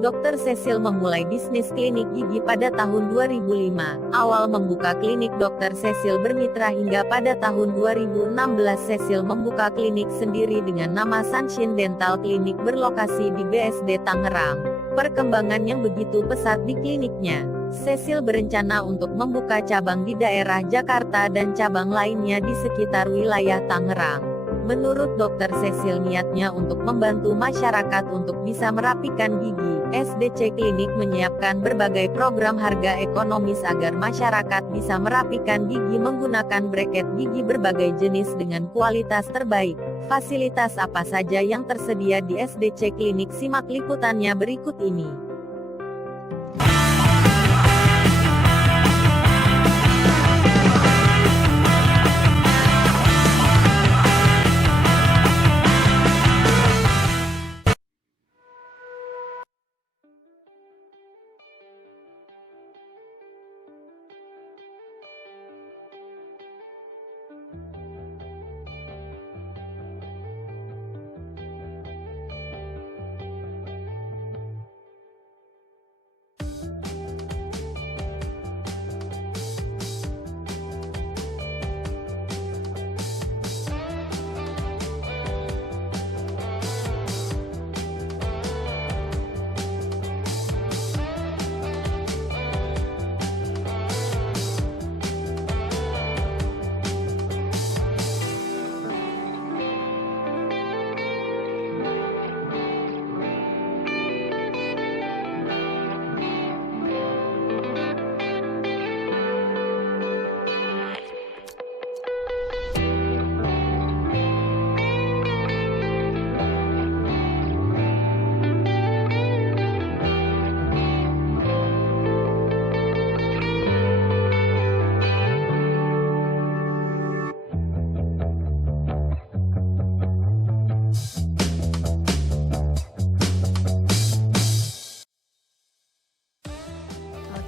Dr. Cecil memulai bisnis klinik gigi pada tahun 2005. Awal membuka klinik Dr. Cecil bermitra hingga pada tahun 2016 Cecil membuka klinik sendiri dengan nama Sunshine Dental Clinic berlokasi di BSD Tangerang. Perkembangan yang begitu pesat di kliniknya. Cecil berencana untuk membuka cabang di daerah Jakarta dan cabang lainnya di sekitar wilayah Tangerang. Menurut Dr. Cecil niatnya untuk membantu masyarakat untuk bisa merapikan gigi. SDC Klinik menyiapkan berbagai program harga ekonomis agar masyarakat bisa merapikan gigi menggunakan bracket gigi berbagai jenis dengan kualitas terbaik. Fasilitas apa saja yang tersedia di SDC Klinik? Simak liputannya berikut ini.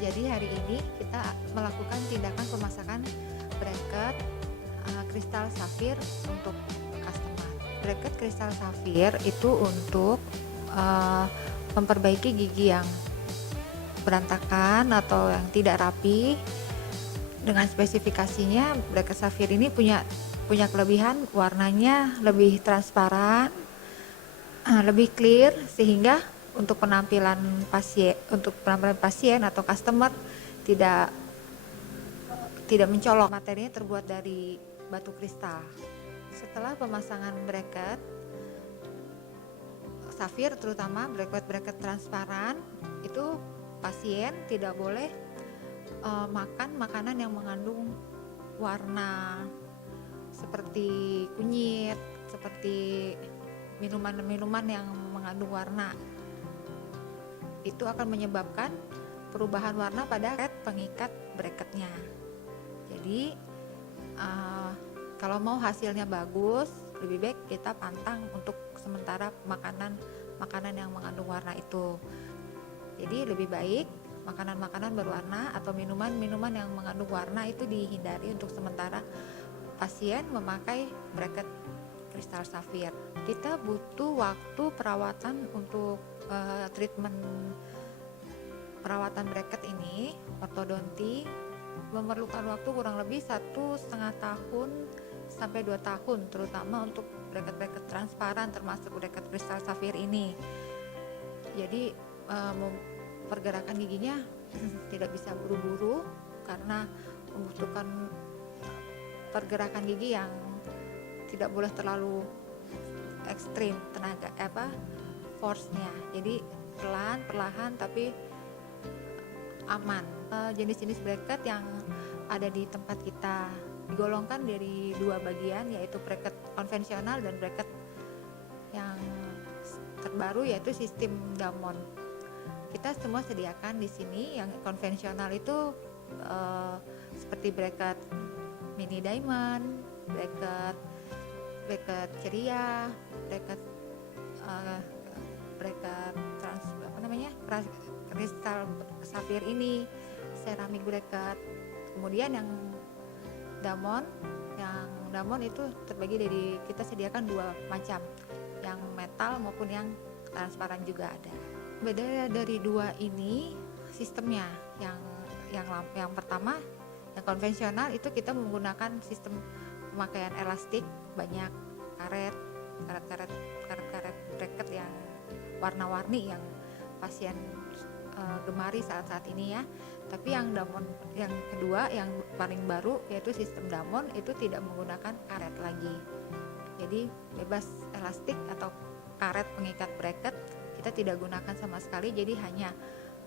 Jadi hari ini kita melakukan tindakan pemasangan bracket kristal safir untuk customer. Bracket kristal safir itu untuk memperbaiki gigi yang berantakan atau yang tidak rapi. Dengan spesifikasinya, bracket safir ini punya kelebihan warnanya lebih transparan, lebih clear, sehingga untuk penampilan pasien atau customer tidak mencolok. Materinya terbuat dari batu kristal. Setelah pemasangan bracket safir, terutama bracket transparan, itu pasien tidak boleh makan makanan yang mengandung warna seperti kunyit, seperti minuman yang mengandung warna. Itu akan menyebabkan perubahan warna pada pengikat bracketnya. Jadi kalau mau hasilnya bagus, lebih baik kita pantang untuk sementara makanan yang mengandung warna itu. Jadi lebih baik makanan berwarna atau minuman yang mengandung warna itu dihindari untuk sementara pasien memakai bracket kristal safir. Kita butuh waktu perawatan untuk perawatan bracket ini, ortodonti, memerlukan waktu kurang lebih 1,5 tahun sampai 2 tahun, terutama untuk bracket transparan termasuk bracket kristal safir ini. Jadi pergerakan giginya tidak bisa buru-buru karena membutuhkan pergerakan gigi yang tidak boleh terlalu ekstrim force-nya. Jadi perlahan tapi aman. Jenis-jenis bracket yang ada di tempat kita digolongkan dari 2 bagian, yaitu bracket konvensional dan bracket yang terbaru yaitu sistem Damon. Kita semua sediakan di sini. Yang konvensional itu seperti bracket mini diamond, bracket ceria, bracket kristal safir ini, ceramik bracket. Kemudian yang damon itu terbagi dari, kita sediakan 2 macam, yang metal maupun yang transparan juga ada. Beda dari dua ini sistemnya. Yang pertama, yang konvensional itu kita menggunakan sistem pemakaian elastik, banyak karet bracket yang warna-warni yang pasien gemari saat ini ya. Tapi yang Damon yang kedua, yang paling baru, yaitu sistem Damon, itu tidak menggunakan karet lagi. Jadi bebas elastik atau karet pengikat bracket kita tidak gunakan sama sekali, jadi hanya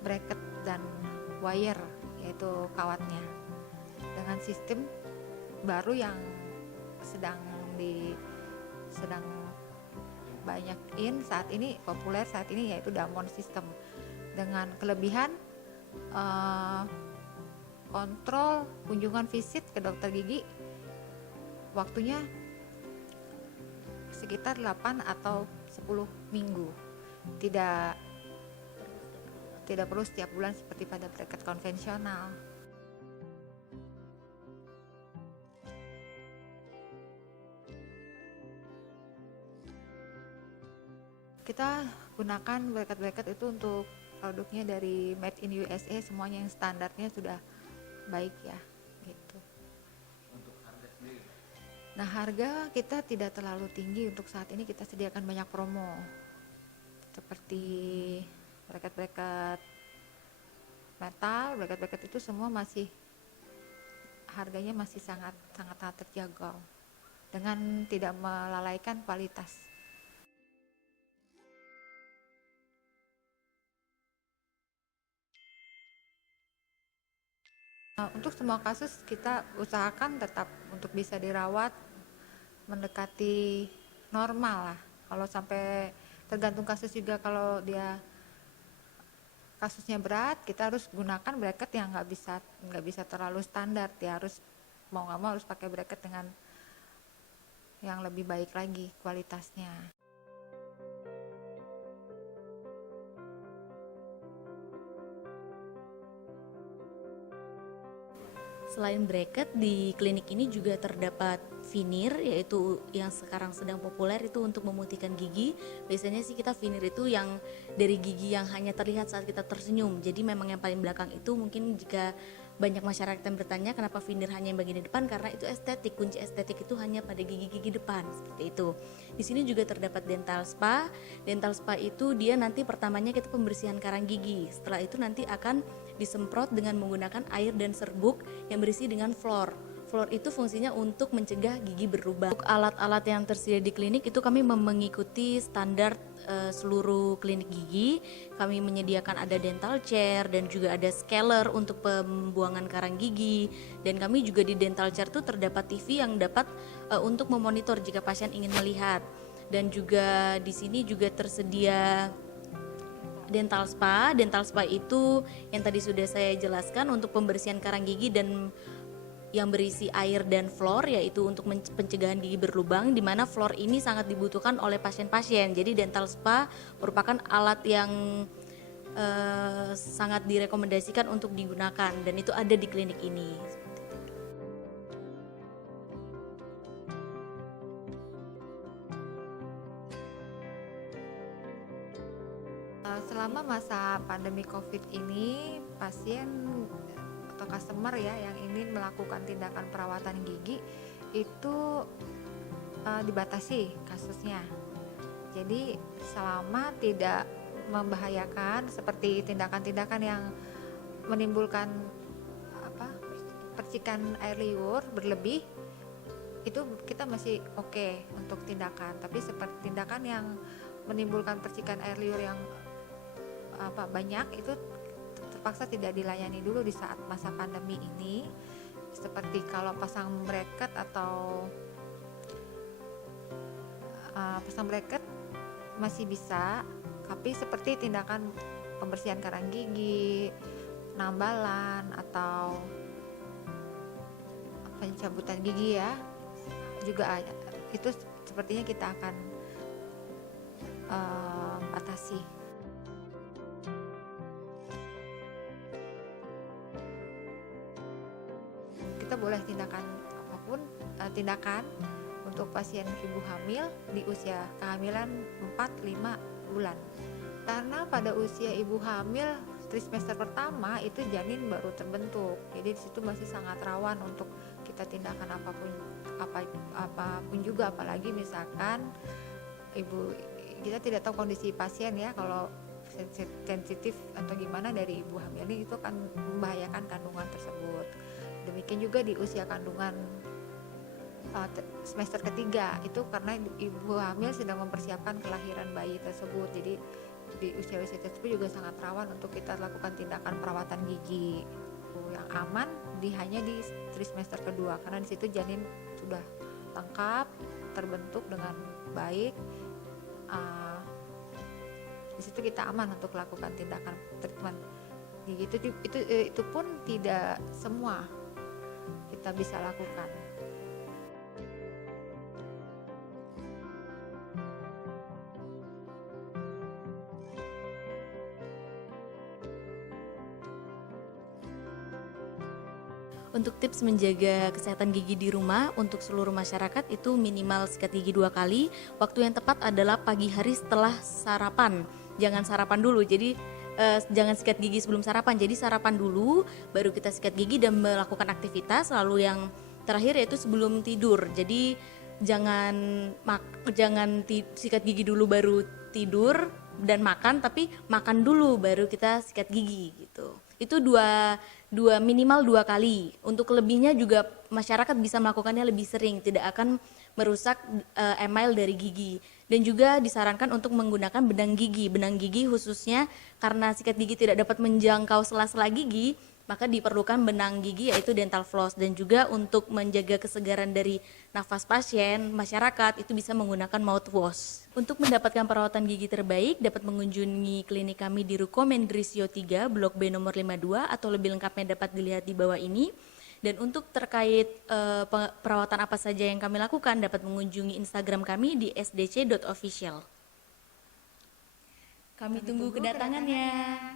bracket dan wire, yaitu kawatnya, dengan sistem baru yang sedang banyak saat ini, populer saat ini, yaitu Damon system, dengan kelebihan kontrol kunjungan visit ke dokter gigi waktunya sekitar 8 atau 10 minggu. Tidak perlu setiap bulan seperti pada bracket konvensional. Kita gunakan bracket itu untuk produknya dari made in USA, semuanya yang standarnya sudah baik ya, gitu. Untuk harga sendiri? Nah, harga kita tidak terlalu tinggi. Untuk saat ini kita sediakan banyak promo, seperti bracket metal, bracket itu semua masih harganya masih sangat terjangkau dengan tidak melalaikan kualitas. Untuk semua kasus kita usahakan tetap untuk bisa dirawat mendekati normal lah. Kalau sampai, tergantung kasus juga, kalau dia kasusnya berat, kita harus gunakan bracket yang nggak bisa terlalu standar. Dia harus mau nggak mau harus pakai bracket dengan yang lebih baik lagi kualitasnya. Selain bracket, di klinik ini juga terdapat veneer, yaitu yang sekarang sedang populer itu untuk memutihkan gigi. Biasanya sih kita veneer itu yang dari gigi yang hanya terlihat saat kita tersenyum. Jadi memang yang paling belakang itu, mungkin jika banyak masyarakat yang bertanya kenapa veneer hanya yang bagian depan, karena itu estetik. Kunci estetik itu hanya pada gigi-gigi depan, seperti itu. Di sini juga terdapat dental spa. Dental spa itu dia nanti pertamanya kita pembersihan karang gigi. Setelah itu nanti akan disemprot dengan menggunakan air dan serbuk yang berisi dengan fluor. Fluor itu fungsinya untuk mencegah gigi berlubang. Untuk alat-alat yang tersedia di klinik itu kami mengikuti standar seluruh klinik gigi. Kami menyediakan ada dental chair dan juga ada scaler untuk pembuangan karang gigi. Dan kami juga di dental chair itu terdapat TV yang dapat untuk memonitor jika pasien ingin melihat. Dan juga di sini juga tersedia dental spa. Dental spa itu yang tadi sudah saya jelaskan untuk pembersihan karang gigi dan yang berisi air dan fluor, yaitu untuk pencegahan gigi berlubang, di mana fluor ini sangat dibutuhkan oleh pasien-pasien. Jadi dental spa merupakan alat yang sangat direkomendasikan untuk digunakan, dan itu ada di klinik ini. Selama masa pandemi COVID ini, pasien atau customer ya yang ingin melakukan tindakan perawatan gigi itu dibatasi kasusnya. Jadi selama tidak membahayakan seperti tindakan-tindakan yang menimbulkan percikan air liur berlebih, itu kita masih oke untuk tindakan. Tapi seperti tindakan yang menimbulkan percikan air liur yang banyak, itu terpaksa tidak dilayani dulu di saat masa pandemi ini. Seperti kalau pasang bracket atau pasang bracket masih bisa, tapi seperti tindakan pembersihan karang gigi, penambalan atau pencabutan gigi ya, juga itu sepertinya kita akan batasi. Kita boleh tindakan apapun, tindakan untuk pasien ibu hamil di usia kehamilan 4-5 bulan. Karena pada usia ibu hamil trimester pertama itu janin baru terbentuk, jadi di situ masih sangat rawan untuk kita tindakan apapun juga, apalagi misalkan kita tidak tahu kondisi pasien ya, kalau sensitif atau gimana dari ibu hamil ini, itu akan membahayakan kandungan tersebut. Demikian juga di usia kandungan semester ketiga, itu karena ibu hamil sedang mempersiapkan kelahiran bayi tersebut, jadi di usia-usia tersebut juga sangat rawan untuk kita lakukan tindakan perawatan gigi yang aman hanya di trimester kedua, karena di situ janin sudah lengkap terbentuk dengan baik. Di situ kita aman untuk lakukan tindakan treatment gigi. Itu pun tidak semua kita bisa lakukan. Untuk tips menjaga kesehatan gigi di rumah untuk seluruh masyarakat itu minimal sikat gigi 2 kali. Waktu yang tepat adalah pagi hari setelah sarapan. Jangan sarapan dulu. Jadi jangan sikat gigi sebelum sarapan. Jadi sarapan dulu, baru kita sikat gigi dan melakukan aktivitas. Lalu yang terakhir yaitu sebelum tidur. Jadi jangan sikat gigi dulu baru tidur dan makan, tapi makan dulu baru kita sikat gigi gitu. Itu minimal 2 kali. Untuk lebihnya juga masyarakat bisa melakukannya lebih sering, tidak akan merusak email dari gigi. Dan juga disarankan untuk menggunakan benang gigi. Benang gigi khususnya karena sikat gigi tidak dapat menjangkau sela-sela gigi, maka diperlukan benang gigi yaitu dental floss. Dan juga untuk menjaga kesegaran dari nafas pasien, masyarakat itu bisa menggunakan mouthwash. Untuk mendapatkan perawatan gigi terbaik dapat mengunjungi klinik kami di Ruko Mendrisio 3, Blok B nomor 52, atau lebih lengkapnya dapat dilihat di bawah ini. Dan untuk terkait perawatan apa saja yang kami lakukan dapat mengunjungi Instagram kami di sdc.official. Kami tunggu kedatangannya.